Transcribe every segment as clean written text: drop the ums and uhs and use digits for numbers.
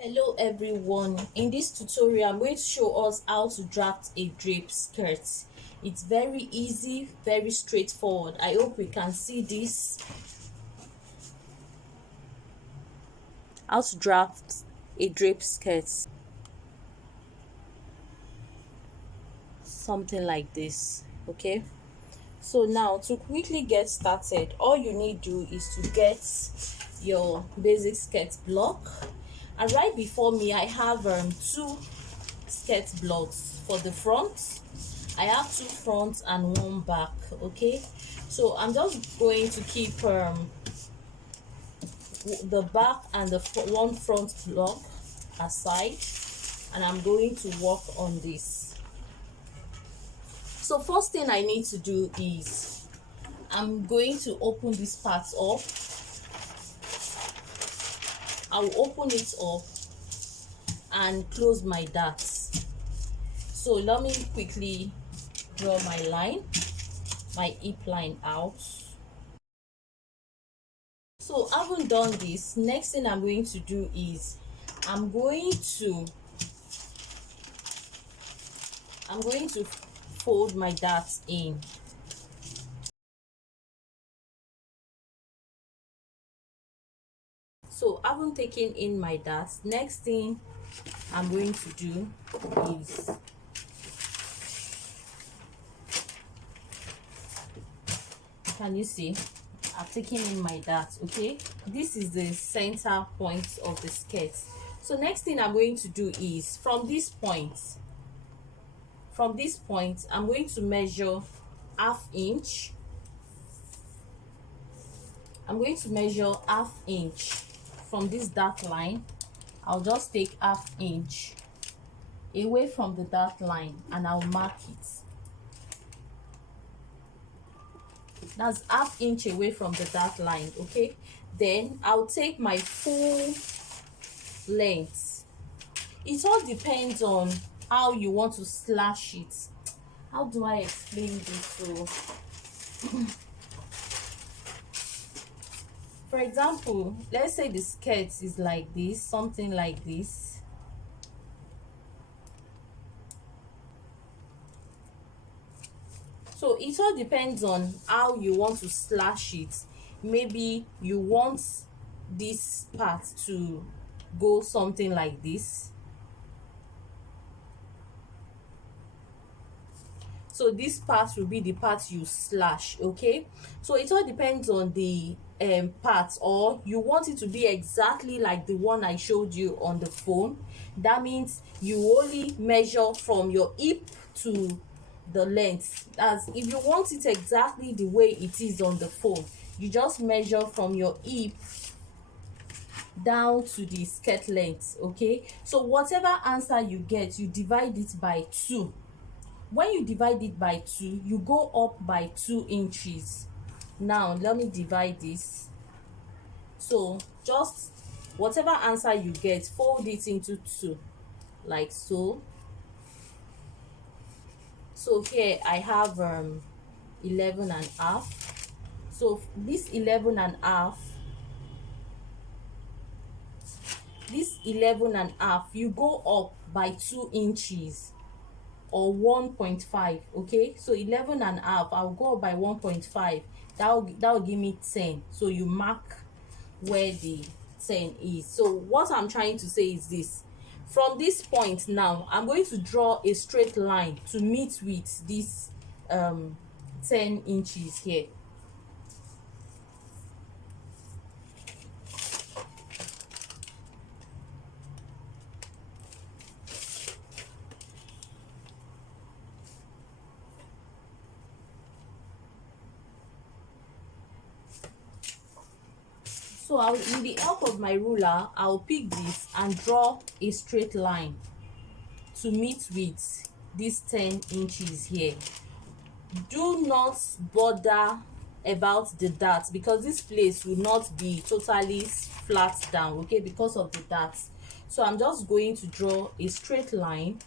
Hello everyone, in this tutorial I'm going to show us how to draft a drape skirt. It's very easy, very straightforward. I hope we can see this. How to draft a drape skirt. Something like this, okay? So now to quickly get started, all you need to do is to get your basic skirt block. And right before me I have two skirt blocks for the front. I have two fronts and one back, okay? So I'm just going to keep the back and the one front block aside, and I'm going to work on this. So first thing I need to do is I'm going to open this part up. I will open it up and close my darts. So let me quickly draw my line, my hip line out. So having done this, next thing I'm going to do is I'm going to fold my darts in. So having taken in my darts, next thing I'm going to do is can you see I've taken in my darts, okay? This is the center point of the skirt. So next thing I'm going to do is from this point I'm going to measure half inch. I'm going to measure half inch from this dart line. I'll just take half inch away from the dart line and I'll mark it. That's half inch away from the dart line, okay? Then I'll take my full length. It all depends on how you want to slash it. How do I explain this? So for example, let's say the skirt is like this, something like this. So it all depends on how you want to slash it. Maybe you want this part to go something like this. So this part will be the part you slash, okay? So it all depends on the part, or you want it to be exactly like the one I showed you on the phone. That means you only measure from your hip to the length. As if you want it exactly the way it is on the phone, you just measure from your hip down to the skirt length, okay? So whatever answer you get, you divide it by 2. When you divide it by 2, you go up by 2 inches. Now let me divide this. So just whatever answer you get, fold it into 2 like so. So here I have 11 and a half. So this 11 and a half, you go up by 2 inches or 1.5, okay? So 11 and a half, I'll go up by 1.5. That'll give me 10. So you mark where the 10 is. So what I'm trying to say is this: from this point now, I'm going to draw a straight line to meet with this 10 inches here. So with the help of my ruler, I'll pick this and draw a straight line to meet with this 10 inches here. Do not bother about the darts, because this place will not be totally flat down, okay, because of the darts. So I'm just going to draw a straight line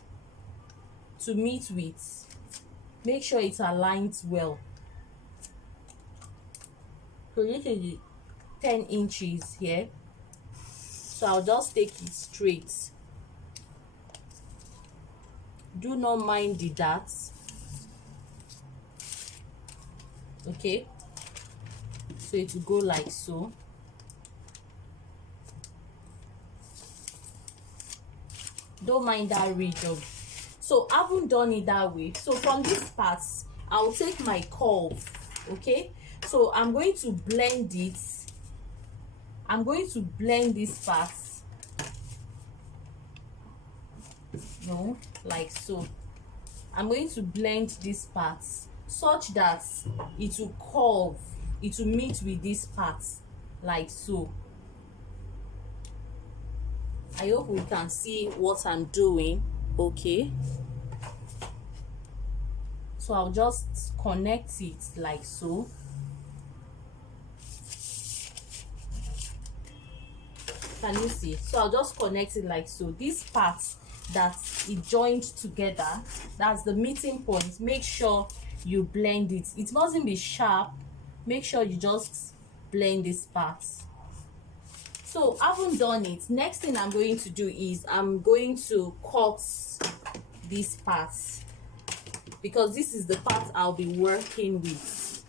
to meet with. Make sure it aligns well. So this is 10 inches here. So I'll just take it straight. Do not mind the darts. Okay, so it will go like so. Don't mind that ridge of. So I haven't done it that way. So from this part I'll take my curve. Okay, so I'm going to blend it. I'm going to blend this part, no, like so. I'm going to blend this part such that it will curve, it will meet with this part, like so. I hope we can see what I'm doing. Okay, so I'll just connect it like so. Can you see? So I'll just connect it like so. This part that it joined together, that's the meeting point. Make sure you blend it. It mustn't be sharp. Make sure you just blend this part. So I haven't done it. Next thing I'm going to do is I'm going to cut this part, because this is the part I'll be working with.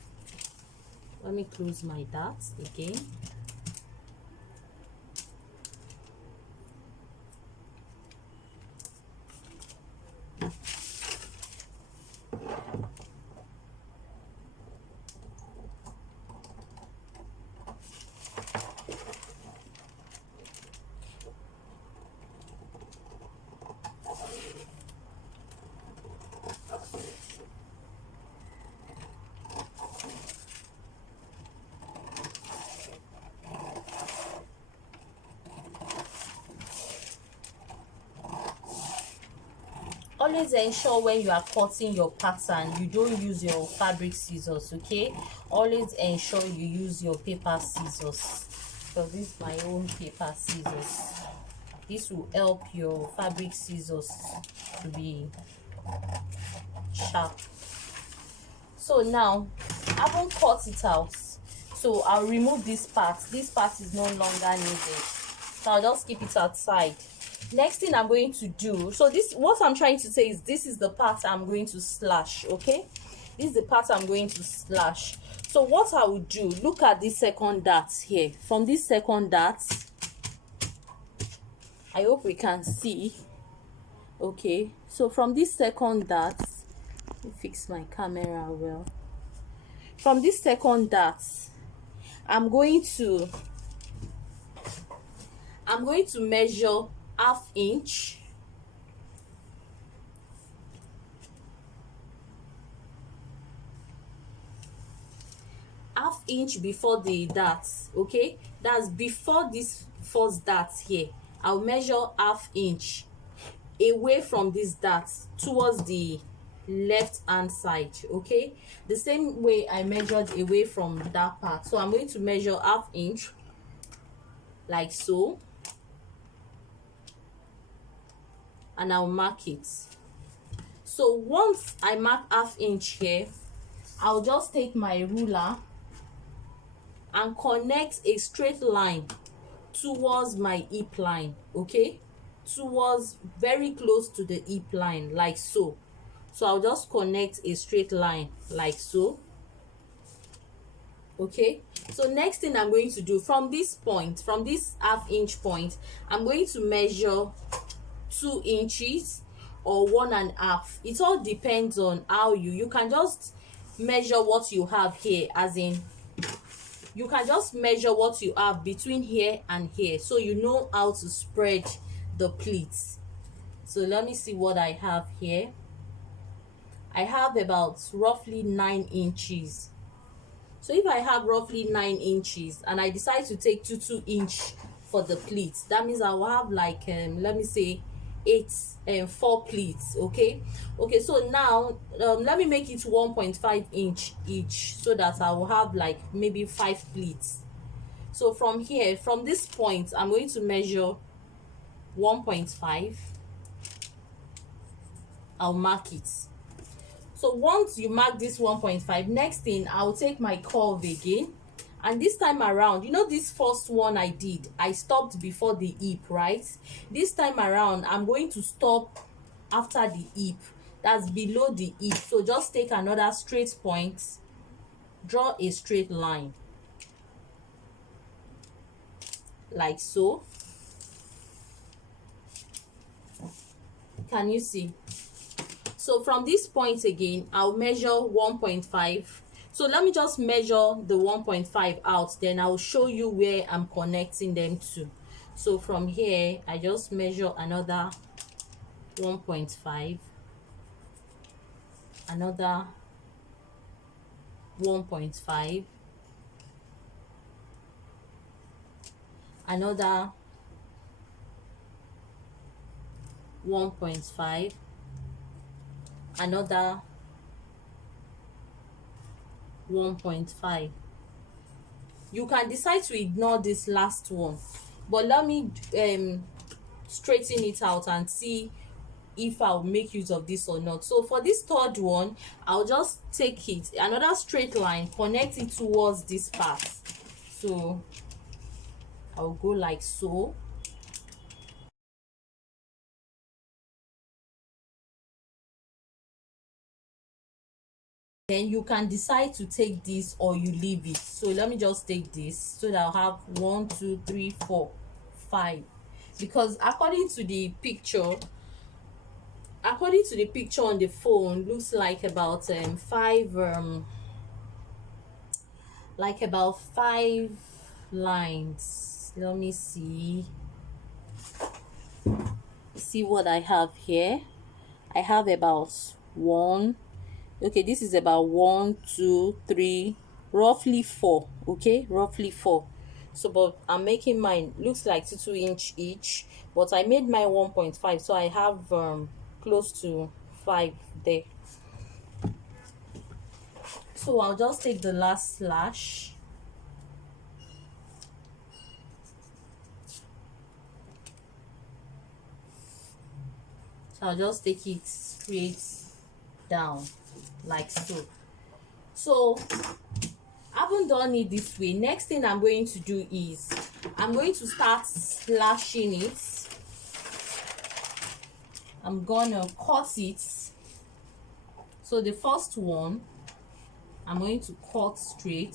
Let me close my darts again. Always ensure when you are cutting your pattern you don't use your fabric scissors. Okay, always ensure you use your paper scissors. So this is my own paper scissors. This will help your fabric scissors to be sharp. So now I haven't cut it out, so I'll remove this part. This part is no longer needed, so I'll just keep it outside. Next thing I'm going to do, so this, what I'm trying to say is this is the part I'm going to slash. Okay, this is the part I'm going to slash. So what I will do, look at this second dart here. From this second dart, I hope we can see. Okay, so from this second dart, let me fix my camera well. From this second dart, I'm going to measure ½ inch. ½ inch before the dart. Okay, that's before this first dart here. I'll measure ½ inch away from this dart towards the left hand side. Okay, the same way I measured away from that part. So I'm going to measure ½ inch like so, and I'll mark it. So once I mark ½ inch here, I'll just take my ruler and connect a straight line towards my hip line. Okay, towards, very close to the hip line, like so. So I'll just connect a straight line like so. Okay, so next thing I'm going to do, from this point, from this ½ inch point, I'm going to measure 2 inches or 1.5. It all depends on how you can just measure what you have here, as in you can just measure what you have between here and here, so you know how to spread the pleats. So let me see what I have here. I have about roughly 9 inches. So if I have roughly 9 inches and I decide to take 2 inch for the pleats, that means I will have like let me say 4 pleats. Okay, so now let me make it 1.5 inch each, so that I will have like maybe 5 pleats. So from here, from this point, I'm going to measure 1.5. I'll mark it. So once you mark this 1.5, next thing, I'll take my curve again And this time around, you know, this first one I did, I stopped before the hip, right? This time around, I'm going to stop after the hip, that's below the hip. So just take another straight point, draw a straight line like so. Can you see? So from this point again, I'll measure 1.5. So let me just measure the 1.5 out, then I'll show you where I'm connecting them to. So from here, I just measure another 1.5, another 1.5, another 1.5, another 1.5. You can decide to ignore this last one, but let me straighten it out and see if I'll make use of this or not. So for this third one, I'll just take it another straight line, connect it towards this part. So I'll go like so. Then you can decide to take this or you leave it. So let me just take this so that I'll have 1 2 3 4 5, because according to the picture on the phone, looks like about five lines. Let me see what I have here. I have about one. Okay, this is about 1 2 3, roughly 4. Okay, roughly 4. So but I'm making mine looks like 2 inch each, but I made my 1.5, so I have close to 5 there. So I'll just take the last slash, so I'll just take it straight down like so. So I haven't done it this way. Next thing I'm going to do is I'm going to start slashing it. I'm gonna cut it. So the first one I'm going to cut straight.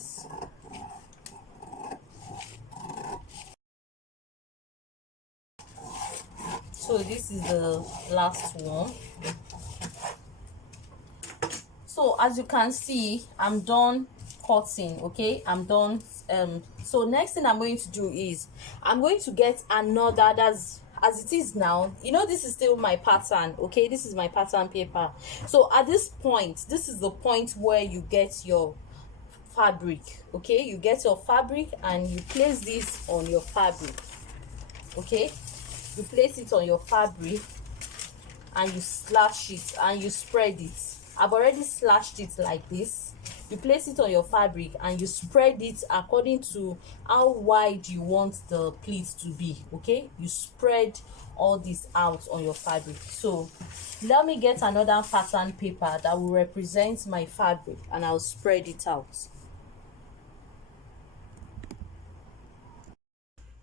So this is the last one. So as you can see, I'm done cutting. Okay, I'm done. So next thing I'm going to do is I'm going to get another, that's as it is now, you know, this is still my pattern. Okay, this is my pattern paper. So at this point, this is the point where you get your fabric. Okay, you get your fabric and you place this on your fabric. Okay, you place it on your fabric and you slash it and you spread it. I've already slashed it like this. You place it on your fabric and you spread it according to how wide you want the pleats to be. Okay, you spread all this out on your fabric. So let me get another pattern paper that will represent my fabric and I'll spread it out.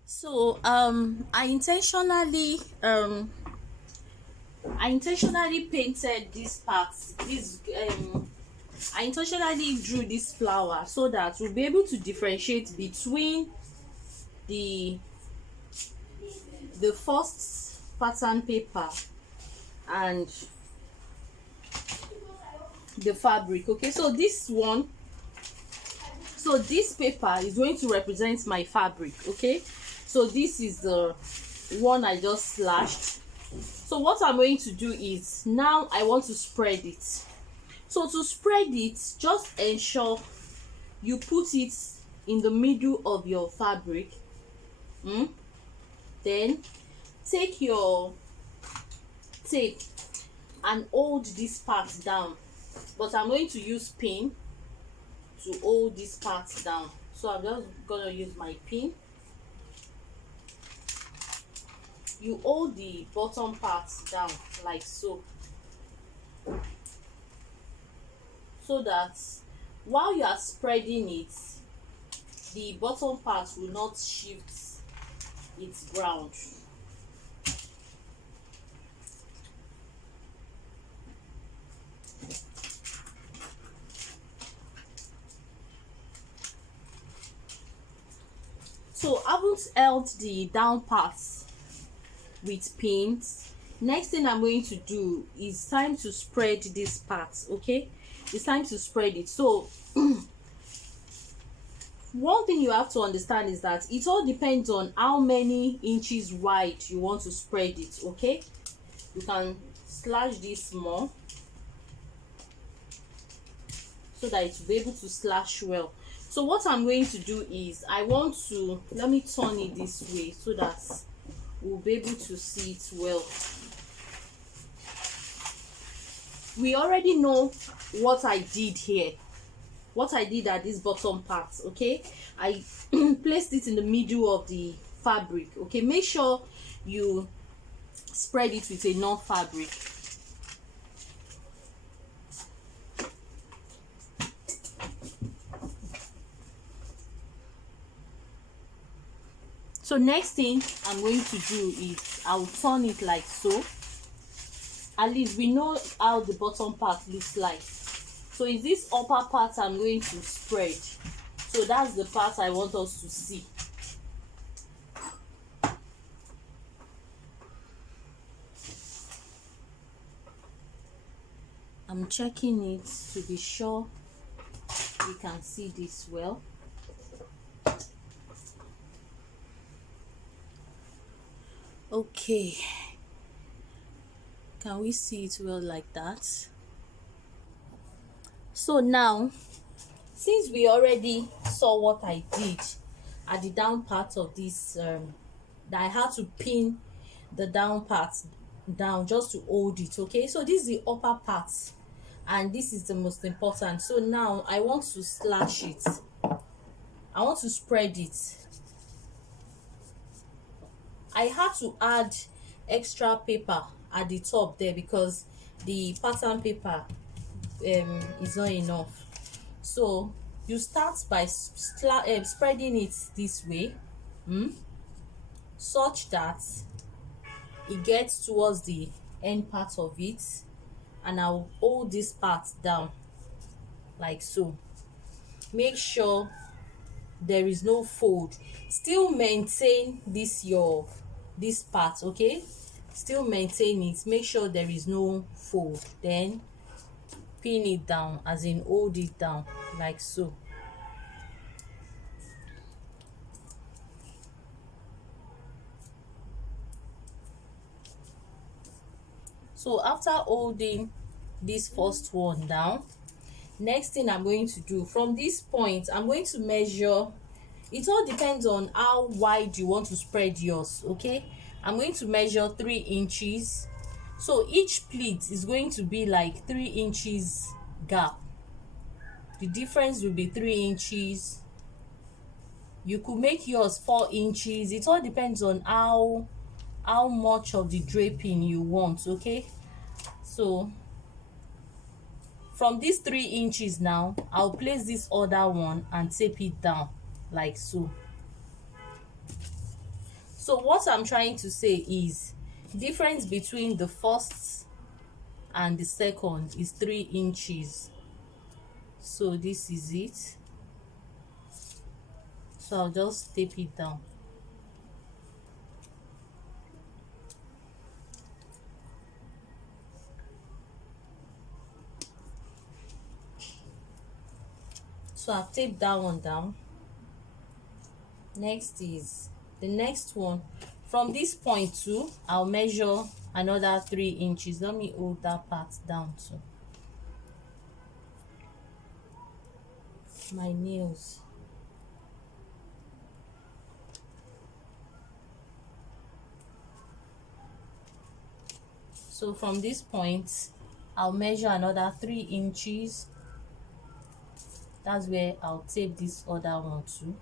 So I intentionally painted this part. I intentionally drew this flower so that we'll be able to differentiate between the first pattern paper and the fabric. Okay, so this one, so this paper is going to represent my fabric. Okay, so this is the one I just slashed. So what I'm going to do is now I want to spread it. So to spread it, just ensure you put it in the middle of your fabric. Then take your tape and hold this part down, but I'm going to use pin to hold this part down. So I'm just gonna use my pin. You hold the bottom part down like so, so that while you are spreading it, the bottom part will not shift its ground. So I haven't held the down parts with pins. Next thing I'm going to do is time to spread this part. Okay, it's time to spread it. So one thing you have to understand is that it all depends on how many inches wide you want to spread it. Okay, you can slash this more so that it will be able to slash well. So what I'm going to do is let me turn it this way so that we'll be able to see it well. We already know what I did here, what I did at this bottom part. Okay, I placed it in the middle of the fabric. Okay, make sure you spread it with enough fabric. So next thing I'm going to do is I'll turn it like so. At least we know how the bottom part looks like. So is this upper part I'm going to spread. So that's the part I want us to see. I'm checking it to be sure you can see this well. Okay, can we see it well like that? So now, since we already saw what I did at the down part of this, that I had to pin the down part down just to hold it. Okay, so this is the upper part and this is the most important. So now I want to slash it. I want to spread it. I had to add extra paper at the top there because the pattern paper is not enough. So you start by spreading it this way, such that it gets towards the end part of it, and I'll hold this part down like so. Make sure there is no fold. Still maintain this part. Okay, still maintain it. Make sure there is no fold, then pin it down, as in hold it down like so. So after holding this first one down, next thing I'm going to do, from this point I'm going to measure. It all depends on how wide you want to spread yours. Okay, I'm going to measure 3 inches. So each pleat is going to be like 3 inches gap. The difference will be 3 inches. You could make yours 4 inches. It all depends on how much of the draping you want. Okay, so from these 3 inches now, I'll place this other one and tape it down like so. So what I'm trying to say is, difference between the first and the second is 3 inches. So this is it. So I'll just tape it down. So I've taped that one down. Next is the next one. From this point too, I'll measure another 3 inches. Let me hold that part down too. My nails. So from this point, I'll measure another 3 inches. That's where I'll tape this other one too.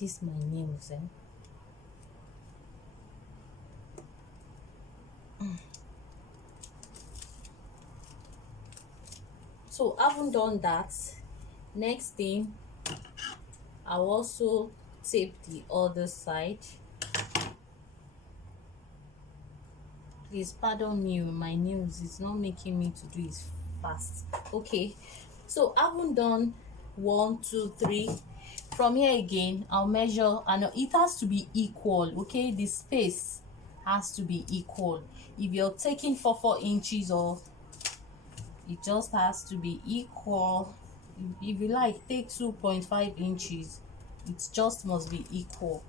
This my nails, haven't done that, next thing, I'll also tape the other side. Please pardon me, my nails is not making me to do it fast. Okay, so I haven't done 1 2 3. From here again, I'll measure, and it has to be equal. Okay, the space has to be equal. If you're taking 4 inches, or it just has to be equal. If you like, take 2.5 inches, it just must be equal.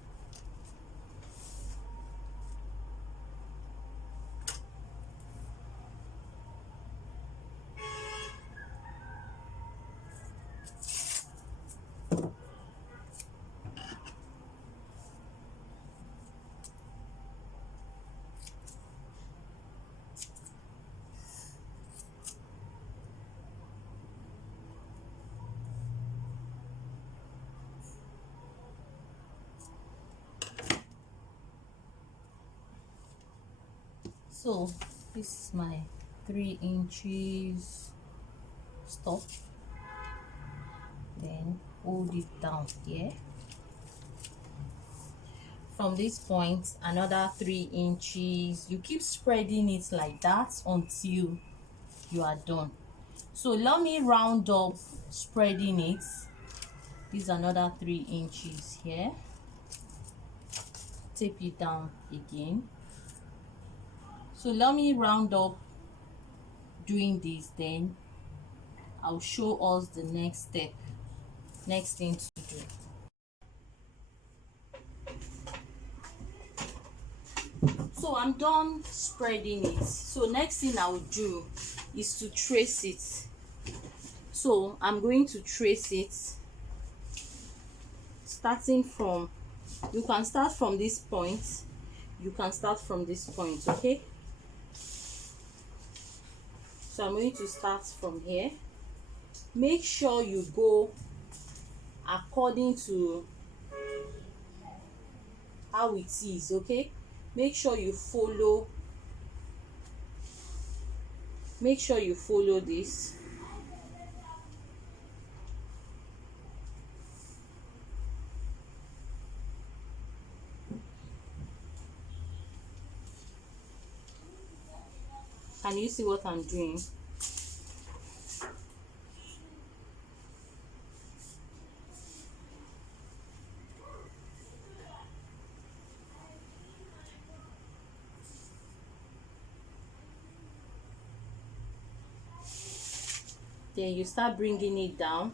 So this is my 3 inches stop, then hold it down here. From this point, another 3 inches. You keep spreading it like that until you are done. So let me round up spreading it. This is another 3 inches here. Tape it down again. So let me round up doing this, then I'll show us the next step, next thing to do. So I'm done spreading it. So next thing I'll do is to trace it. So I'm going to trace it starting from, you can start from this point, you can start from this point. Okay, so I'm going to start from here. Make sure you go according to how it is. Okay, make sure you follow this. Can you see what I'm doing? Then you start bringing it down.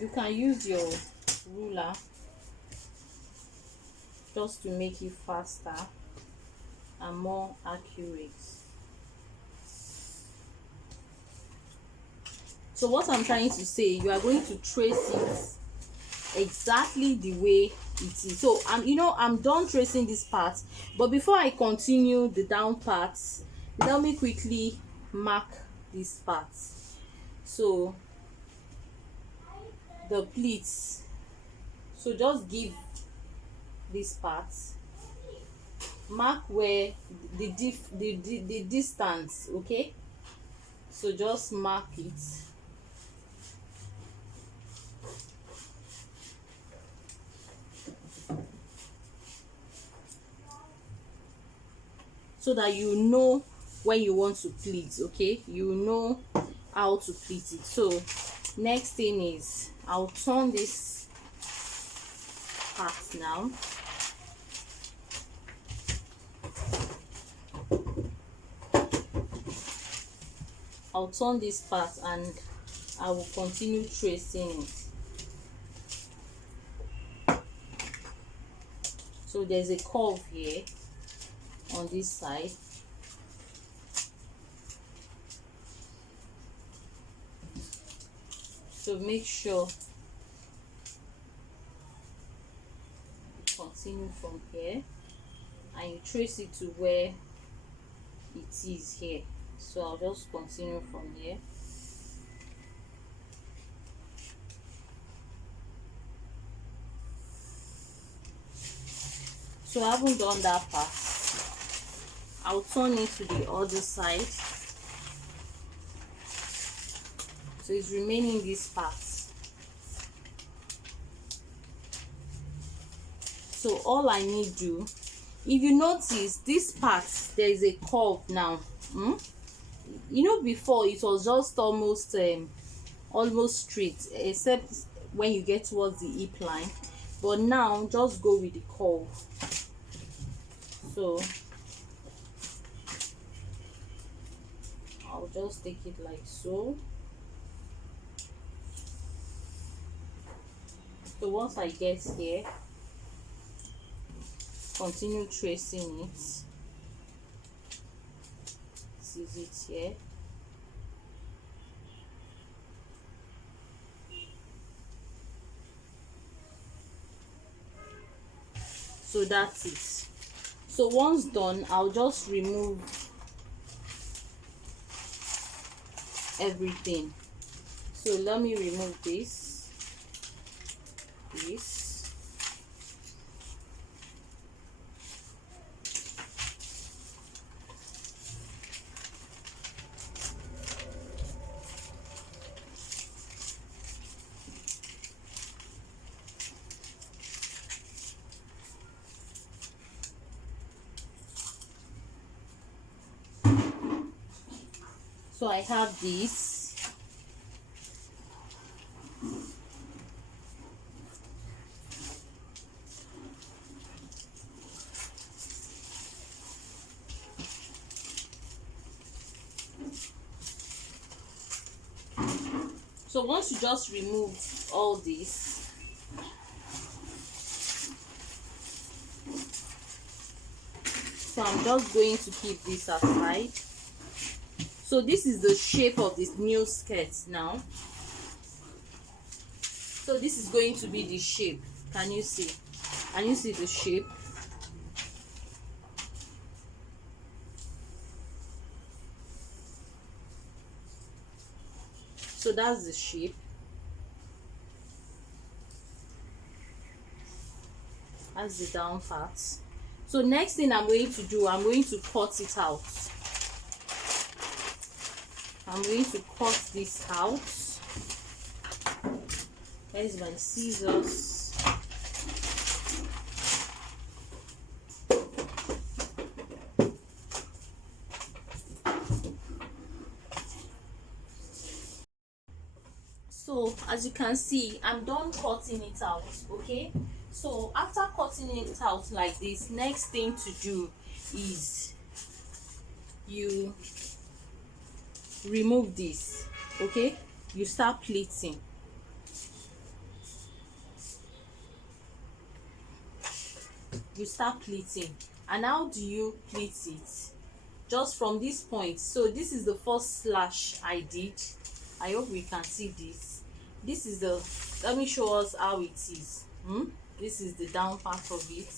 You can use your ruler just to make it faster and more accurate. So what I'm trying to say, you are going to trace it exactly the way it is. So I'm done tracing this part, but before I continue the down parts, let me quickly mark this part. So the pleats, so just give this part, mark where the distance. Okay, so just mark it. So that you know when you want to pleat. Okay, you know how to pleat it. So next thing is, I'll turn this part now. I'll turn this part and I will continue tracing it. So there's a curve here on this side. So make sure you continue from here and you trace it to where it is here. So I'll just continue from here. So I haven't done that part. I'll turn it to the other side. So it's remaining this part. So all I need to, if you notice this part, there is a curve now. You know, before it was just almost straight, except when you get towards the hip line, but now just go with the curve. So I'll just take it like so. So once I get here, continue tracing it. This is it here. So that's it. So once done, I'll just remove everything. So let me remove this. So I have this. So once you just remove all this, so I'm just going to keep this aside. So this is the shape of this new skirt now. So this is going to be the shape. Can you see? Can you see the shape? So that's the shape. That's the down part. So next thing I'm going to do, I'm going to cut it out. I'm going to cut this out. There's my scissors. So as you can see, I'm done cutting it out. Okay, so after cutting it out like this, next thing to do is you remove this. Okay, you start pleating. You start pleating. And how do you pleat it? Just from this point. So this is the first slash I did. I hope we can see this. This is the, let me show us how it is. This is the down part of it.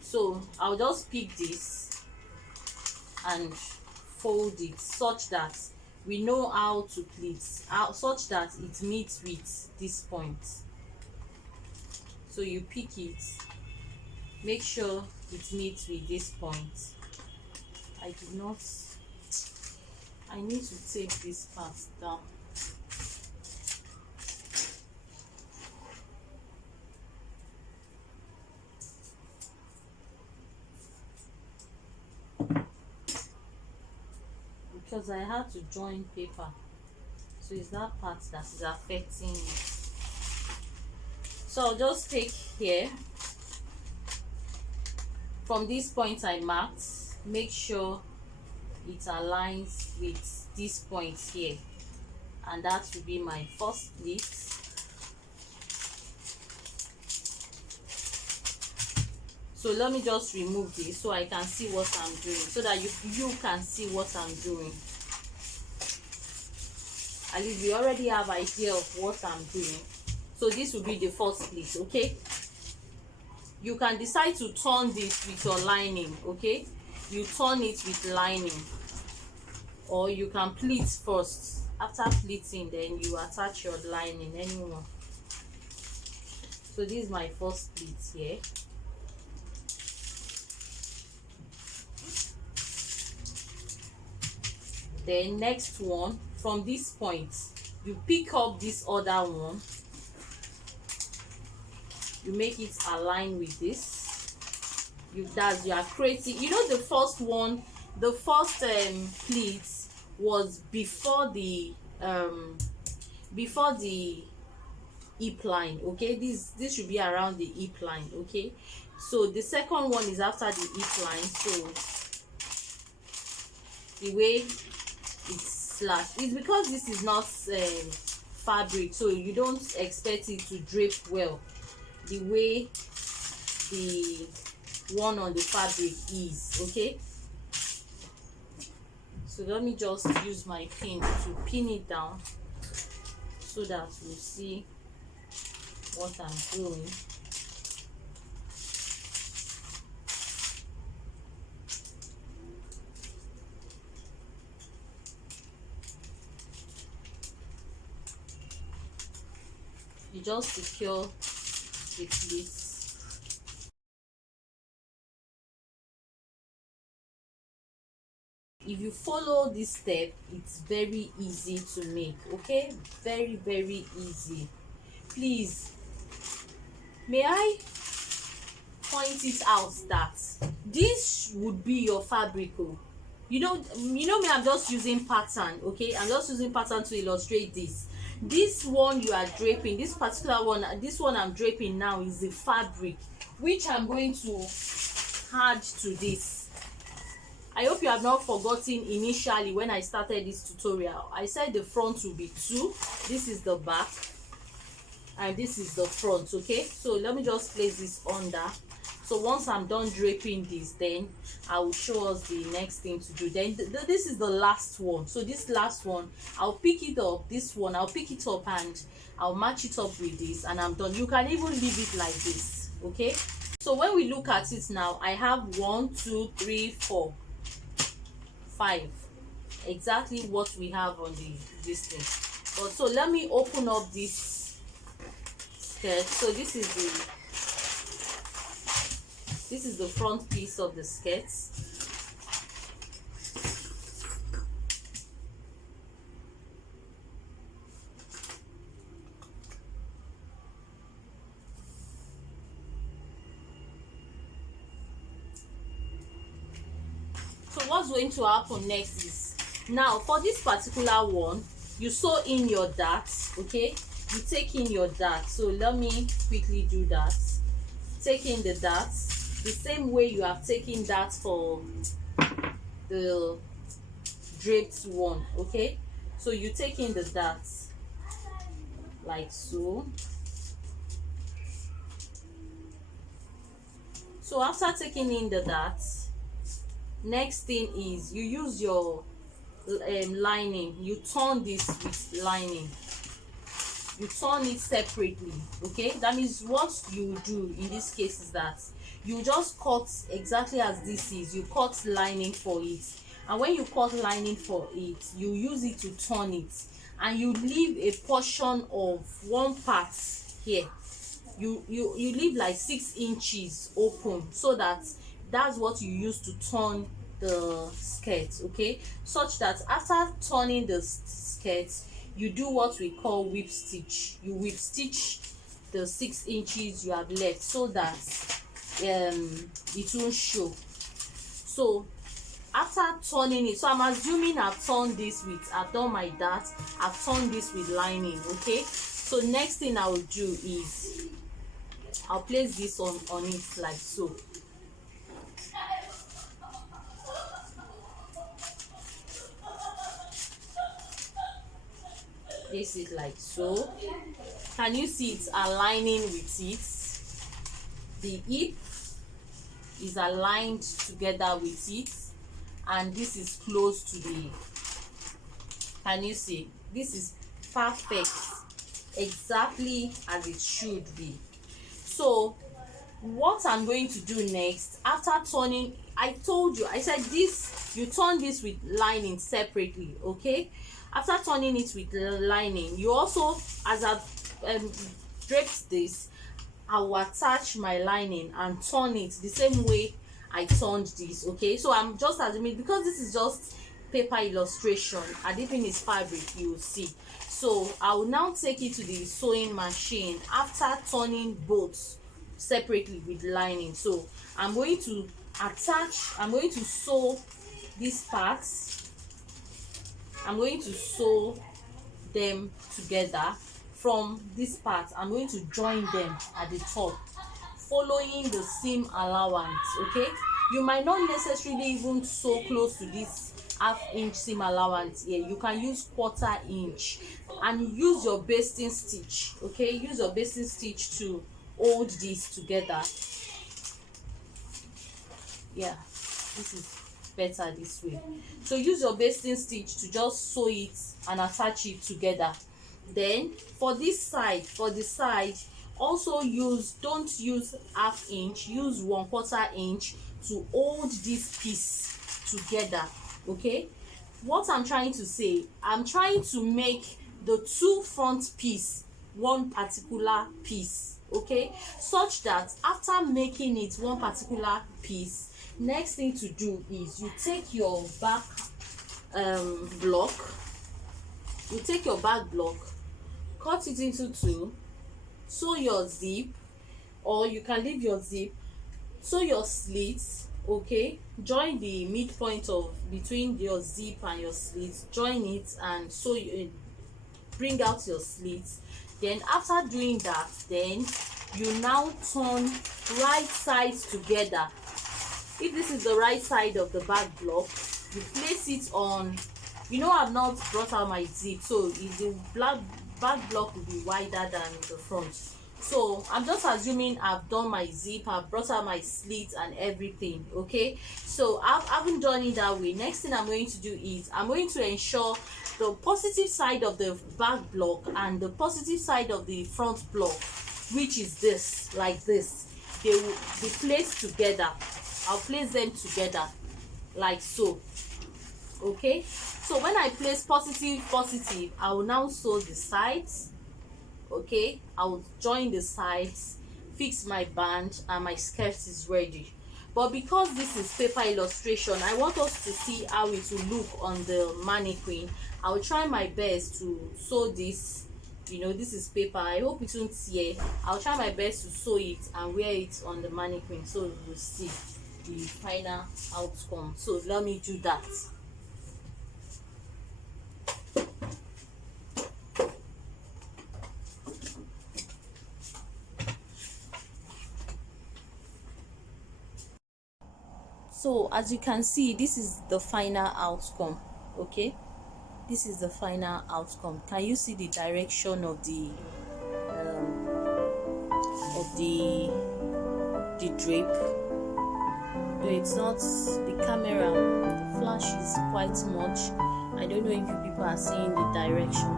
So I'll just pick this and fold it such that we know how to pleat, such that it meets with this point. So you pick it, make sure it meets with this point. I did not, I need to take this part down. Because I had to join paper, so it's that part that is affecting it. So I'll just take here from this point I marked, make sure it aligns with this point here, and that will be my first pleat. So let me just remove this so I can see what I'm doing, so that you can see what I'm doing. At least we already have idea of what I'm doing. So this will be the first pleat. Okay, you can decide to turn this with your lining. Okay, you turn it with lining, or you can pleat first. After pleating, then you attach your lining, anyone. So this is my first pleat here. Then next one, from this point you pick up this other one, you make it align with this. You are creating, you know, the first one, the first pleat was before the hip line. Okay, this should be around the hip line. Okay, so the second one is after the hip line. So the way it's slashed is because this is not fabric, so you don't expect it to drape well the way the one on the fabric is. Okay, so let me just use my pin to pin it down so that you see what I'm doing. You just secure the pleats. If you follow this step, it's very easy to make. Okay, very easy. Please, may I point it out that this would be your fabric. Oh, you know me, I'm just using pattern. Okay, I'm just using pattern to illustrate this. This one you are draping, this particular one, this one I'm draping now is the fabric which I'm going to add to this. I hope you have not forgotten initially when I started this tutorial. I said the front will be 2, this is the back, and this is the front. Okay, so let me just place this under. So once I'm done draping this, then I will show us the next thing to do. Then this is the last one. So this last one, I'll pick it up, this one I'll pick it up and I'll match it up with this, and I'm done. You can even leave it like this. Okay, so when we look at it now, I have 1 2 3 4 5, exactly what we have on this thing. But so let me open up this skirt. So this is the front piece of the skirt. So what's going to happen next is, now for this particular one, you sew in your darts. Okay, you take in your darts. So let me quickly do that. Take in the darts the same way you have taken that for the draped one. Okay, so you take in the darts like so. So after taking in the darts, next thing is you use your lining. You turn this with lining, you turn it separately. Okay, that means what you do in this case is that you just cut exactly as this is, you cut lining for it, and when you cut lining for it, you use it to turn it, and you leave a portion of one part here. You leave like 6 inches open, so that's what you use to turn the skirt. Okay, such that after turning the skirt, you do what we call whip stitch. You whip stitch the 6 inches you have left so that it won't show. So after turning it, so I'm assuming I've turned this with, I've done my dart, I've turned this with lining. Okay, so next thing I will do is I'll place this on it like so. Place it like so. Can you see it's aligning with it? The hip is aligned together with it, and this is close to the, can you see, this is perfect, exactly as it should be. So what I'm going to do next, after turning, I told you, I said this, you turn this with lining separately. Okay, after turning it with lining, you also, as I've draped this, I will attach my lining and turn it the same way I turned this. Okay, so I'm just assuming, because this is just paper illustration. And even is fabric, you will see. So I will now take it to the sewing machine after turning both separately with lining. So I'm going to sew these parts. I'm going to sew them together. From this part, I'm going to join them at the top, following the seam allowance. Okay, you might not necessarily even sew close to this half-inch seam allowance here. You can use 1/4 inch and use your basting stitch. Okay, use your basting stitch to hold this together. Yeah, this is better this way. So use your basting stitch to just sew it and attach it together. Then for this side, also don't use half-inch, use 1/4 inch to hold this piece together. Okay, what I'm trying to say, I'm trying to make the two front piece one particular piece. Okay, such that after making it one particular piece, next thing to do is you take your back block, cut it into two, sew your zip, or you can leave your zip, sew your slits. Okay, join the midpoint of between your zip and your slits, join it and sew, bring out your slits. Then after doing that, then you now turn right sides together. If this is the right side of the back block, you place it on, I've not brought out my zip, so the back block will be wider than the front. So I'm just assuming I've done my zip, I've brought out my slits and everything. Okay, so I haven't done it that way. Next thing I'm going to do is I'm going to ensure the positive side of the back block and the positive side of the front block, which is this, like this, they will be placed together. I'll place them together like so. Okay, so when I place positive, I will now sew the sides. Okay, I will join the sides, fix my band, and my skirt is ready. But because this is paper illustration, I want us to see how it will look on the mannequin. I will try my best to sew this. This is paper, I hope it won't tear. I'll try my best to sew it and wear it on the mannequin, so we'll see the final outcome. So let me do that. So as you can see, this is the final outcome. Okay, this is the final outcome. Can you see the direction of the drape? Though it's not, the camera, the flash is quite much. I don't know if you people are seeing the direction.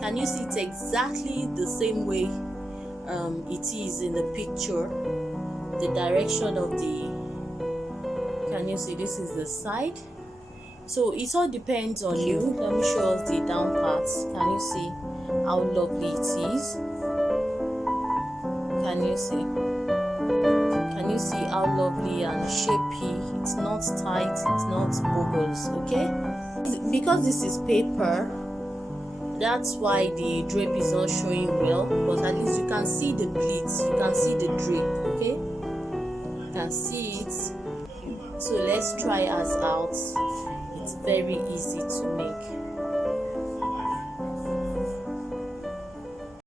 Can you see it exactly the same way it is in the picture? The direction of the, can you see, this is the side? So it all depends on you. Let me show us the down parts. Can you see how lovely it is? Can you see? Can you see how lovely and shapy? It's not tight, it's not bogus. Okay, because this is paper, that's why the drape is not showing well, but at least you can see the pleats, you can see the drape. Okay, you can see it. So let's try us out. It's very easy to make.